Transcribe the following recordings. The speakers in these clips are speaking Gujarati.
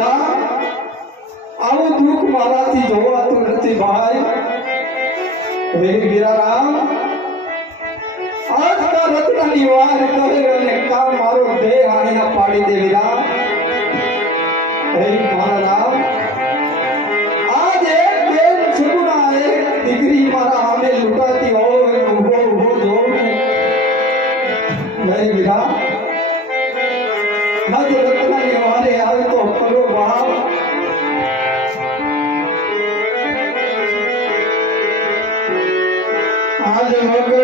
વીરા આવું દુઃખ મારાથી જોવાતું નથી ભાઈ. હે વીરારામ, આજ કા રત્નની અને કા મારો દેહ આણીના પાડી દે વીરા હે મારા આજ વગડે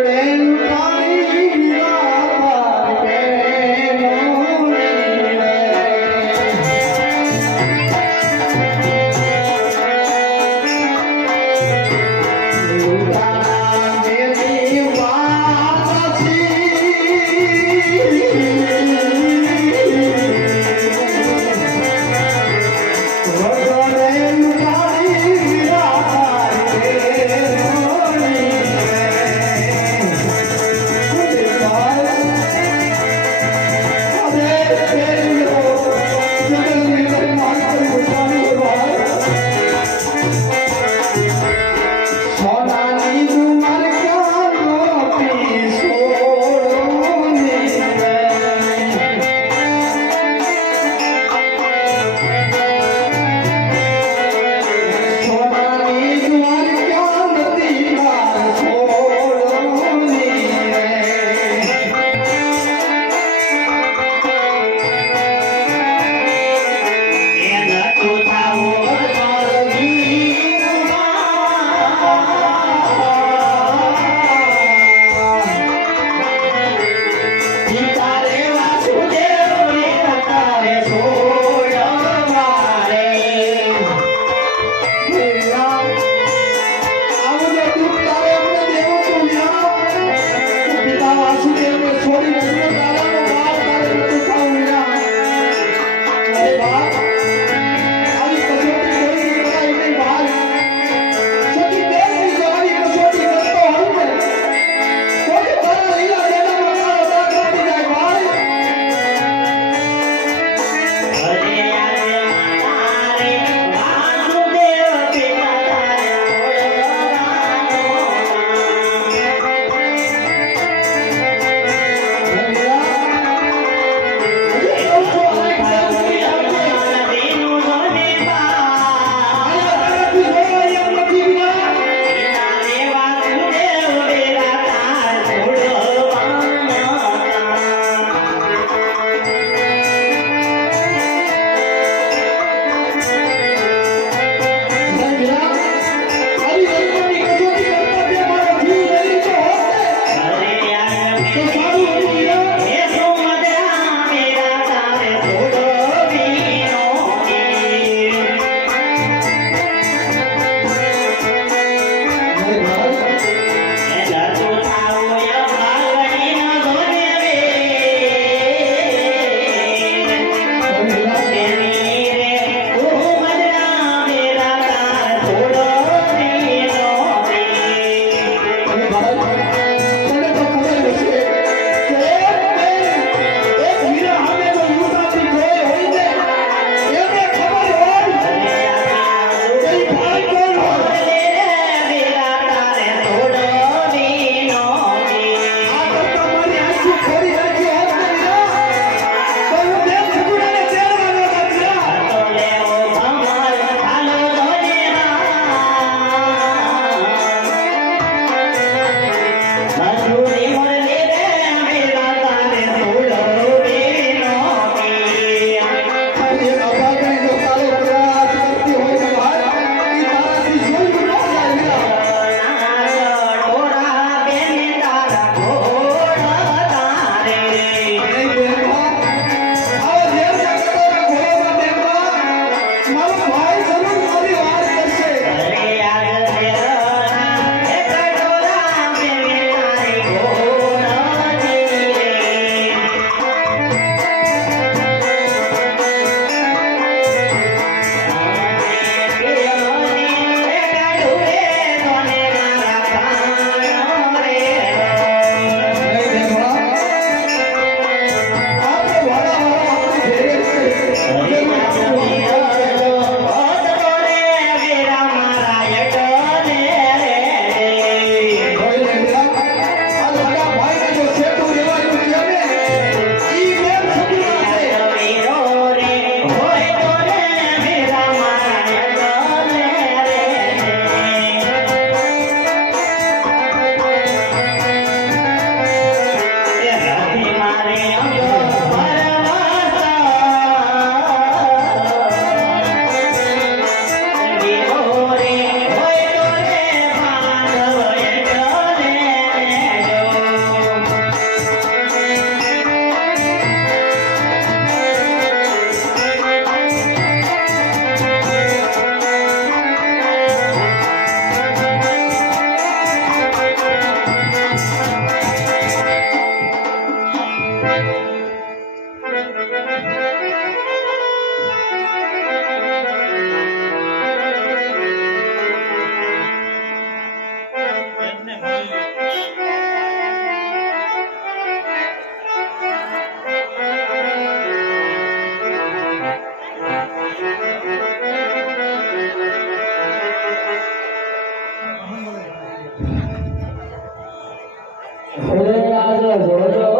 回来呀，这怎么？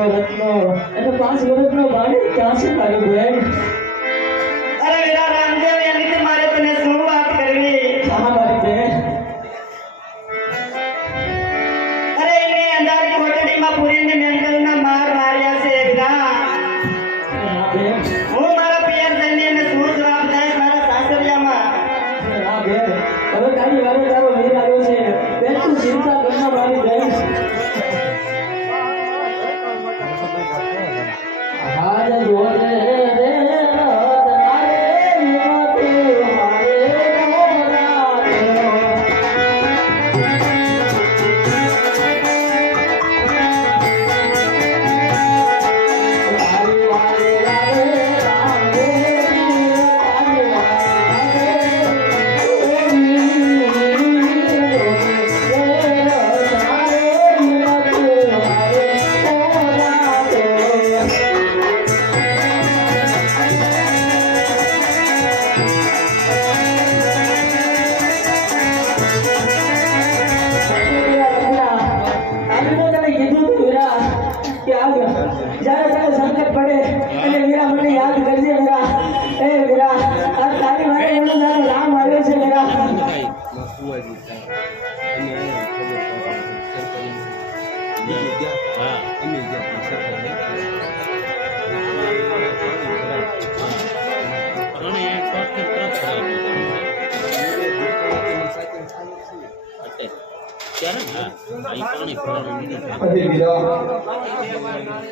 રત્ન. અને પાંચ વર્ષનો બાળક ત્યાં છે તારી બેન.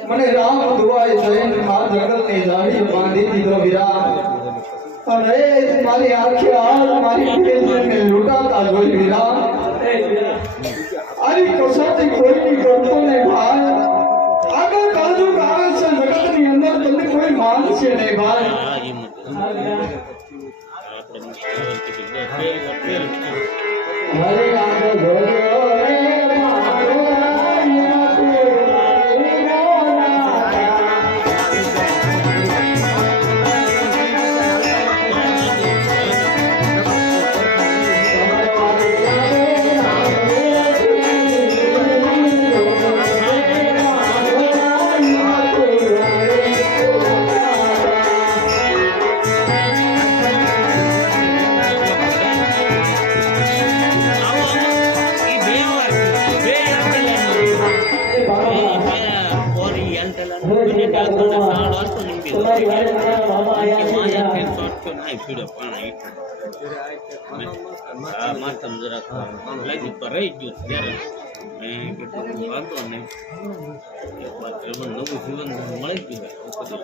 મને રામ ધુવાય જૈન મા જગત ને જાણી બાંધી દીધો વિરા અને મારી આખી આર મારી પેલને લૂટાતા જોઈ વિરા આરી કસોટી કોઈની કરતો ને ભાઈ આગળ કાજુ આવે છે જગતની અંદર તમને કોઈ માન છે ને ભાઈ Let it go, let it go. માથમ જરાક રહી ગયો. ત્યારે વાંધો નહીં એક નવું જીવન મળી ગયું પછી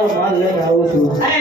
我把你的财。哎。